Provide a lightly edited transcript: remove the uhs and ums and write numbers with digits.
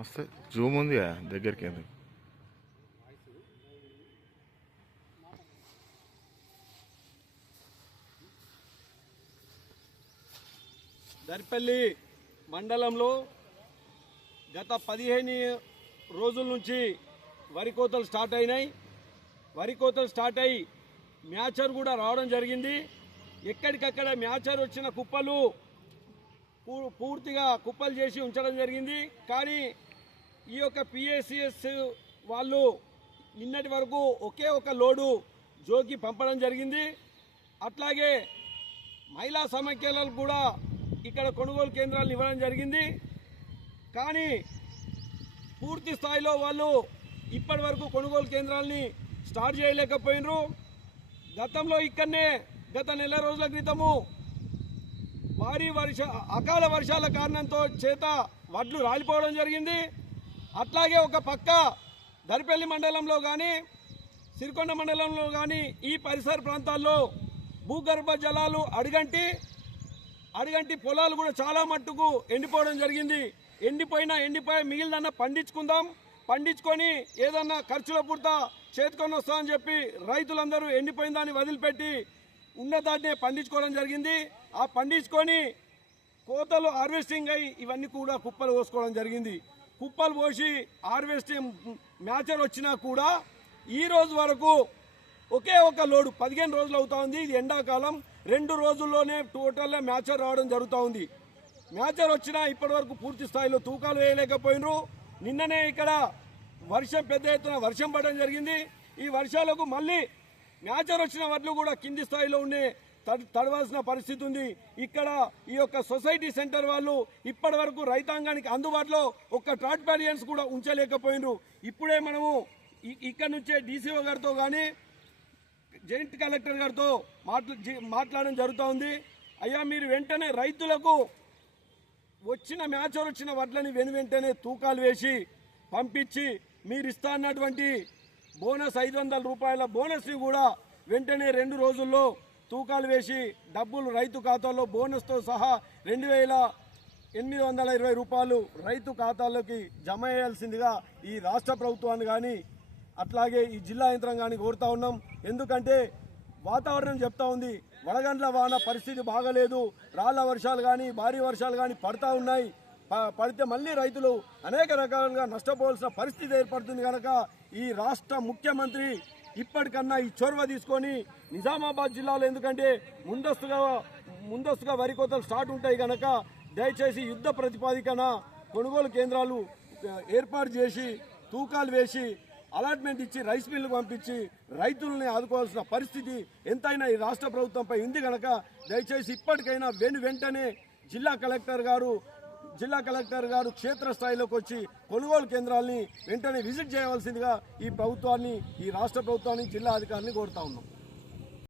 వస్తాయి జూమ్ ఉంది దగ్గరికి ఎందుకు దర్పల్లి మండలంలో గత 15 రోజుల నుంచి వరి కోతలు స్టార్ట్ అయినాయి. వరి కోతలు స్టార్ట్ అయ్యి మ్యాచర్ కూడా రావడం జరిగింది. ఎక్కడికక్కడ మ్యాచర్ వచ్చిన కుప్పలు పూర్తిగా కుప్పలు చేసి ఉంచడం జరిగింది. కానీ ఈ యొక్క పిఎస్సిఎస్ వాళ్ళు నిన్నటి వరకు ఒకే ఒక లోడు జోకి పంపడం జరిగింది. అట్లాగే మహిళా సమైక్యాలకు కూడా ఇక్కడ కొనుగోలు కేంద్రాలను ఇవ్వడం జరిగింది. కానీ పూర్తి స్థాయిలో వాళ్ళు ఇప్పటి వరకు కొనుగోలు కేంద్రాలని స్టార్ట్ చేయలేకపోయినరు. గతంలో ఇక్కడనే గత నెల రోజుల క్రితము భారీ అకాల వర్షాల కారణంతో చేత వడ్లు రాలిపోవడం జరిగింది. అట్లాగే ఒక పక్క దర్పల్లి మండలంలో కానీ సిరికొండ మండలంలో కానీ ఈ పరిసర ప్రాంతాల్లో భూగర్భ జలాలు అడుగంటి పొలాలు కూడా చాలా మట్టుకు ఎండిపోవడం జరిగింది. ఎండిపోయి మిగిలిన పండించుకొని ఏదన్నా ఖర్చుల పూర్త చేతికొని వస్తామని చెప్పి రైతులందరూ ఎండిపోయిన దాన్ని వదిలిపెట్టి ఉన్నదాన్నే పండించుకోవడం జరిగింది. ఆ పండించుకొని కోతలు హార్వెస్టింగ్ అయ్యి ఇవన్నీ కూడా కుప్పలు పోసుకోవడం జరిగింది. కుప్పలు పోసి హార్వెస్టింగ్ మ్యాచర్ వచ్చినా కూడా ఈ రోజు వరకు ఒకే ఒక లోడు 15 రోజులు అవుతా ఉంది. ఇది ఎండాకాలం 2 రోజుల్లోనే టోటల్గా మ్యాచర్ రావడం జరుగుతూ ఉంది. మ్యాచర్ వచ్చినా ఇప్పటి వరకు పూర్తి స్థాయిలో తూకాలు వేయలేకపోయినరు. నిన్ననే ఇక్కడ పెద్ద ఎత్తున వర్షం పడడం జరిగింది. ఈ వర్షాలకు మళ్ళీ మ్యాచర్ వచ్చిన వడ్లు కూడా కింది స్థాయిలో ఉండే తడవాల్సిన పరిస్థితి ఉంది. ఇక్కడ ఈ యొక్క సొసైటీ సెంటర్ వాళ్ళు ఇప్పటి వరకు రైతాంగానికి అందుబాటులో ఒక్క ట్రాన్స్పారెన్స్ కూడా ఉంచలేకపోయినరు. ఇప్పుడే మనము ఇక్కడ నుంచే డీసీఓ గారితో కానీ జాయింట్ కలెక్టర్ గారితో మాట్లాడడం జరుగుతూ ఉంది. అయ్యా మీరు వెంటనే రైతులకు మ్యాచర్ వచ్చిన వడ్లని వెంటనే తూకాలు వేసి పంపించి మీరు ఇస్తా అన్నటువంటి బోనస్ 500 రూపాయల బోనస్ని కూడా వెంటనే 2 రోజుల్లో తూకాలు వేసి డబ్బులు రైతు ఖాతాలో బోనస్తో సహా 2,820 రూపాయలు రైతు ఖాతాలోకి జమ చేయాల్సిందిగా ఈ రాష్ట్ర ప్రభుత్వాన్ని కానీ అట్లాగే ఈ జిల్లా యంత్రాంగాన్ని కోరుతా ఉన్నాం. ఎందుకంటే వాతావరణం చెప్తా ఉంది వడగండ్ల వాన పరిస్థితి బాగలేదు, రాళ్ల వర్షాలు కానీ భారీ వర్షాలు కానీ పడతా ఉన్నాయి. పడితే మళ్ళీ రైతులు అనేక రకాలుగా నష్టపోవాల్సిన పరిస్థితి ఏర్పడుతుంది. కనుక ఈ రాష్ట్ర ముఖ్యమంత్రి ఇప్పటికన్నా ఈ చొరవ తీసుకొని నిజామాబాద్ జిల్లాలో ఎందుకంటే ముందస్తుగా వరి కోతలు స్టార్ట్ ఉంటాయి కనుక దయచేసి యుద్ధ ప్రతిపాదికన కొనుగోలు కేంద్రాలు ఏర్పాటు చేసి తూకాలు వేసి అలాట్మెంట్ ఇచ్చి రైస్ మిల్లు పంపించి రైతులని ఆదుకోవాల్సిన పరిస్థితి ఎంతైనా ఈ రాష్ట్ర ప్రభుత్వంపై ఉంది కనుక దయచేసి ఇప్పటికైనా వెంటనే జిల్లా కలెక్టర్ గారు క్షేత్రస్థాయిలోకి వచ్చి కొనుగోలు కేంద్రాలని వెంటనే విజిట్ చేయవలసిందిగా ఈ రాష్ట్ర ప్రభుత్వాన్ని జిల్లా అధికారులను కోరుతా ఉన్నాం.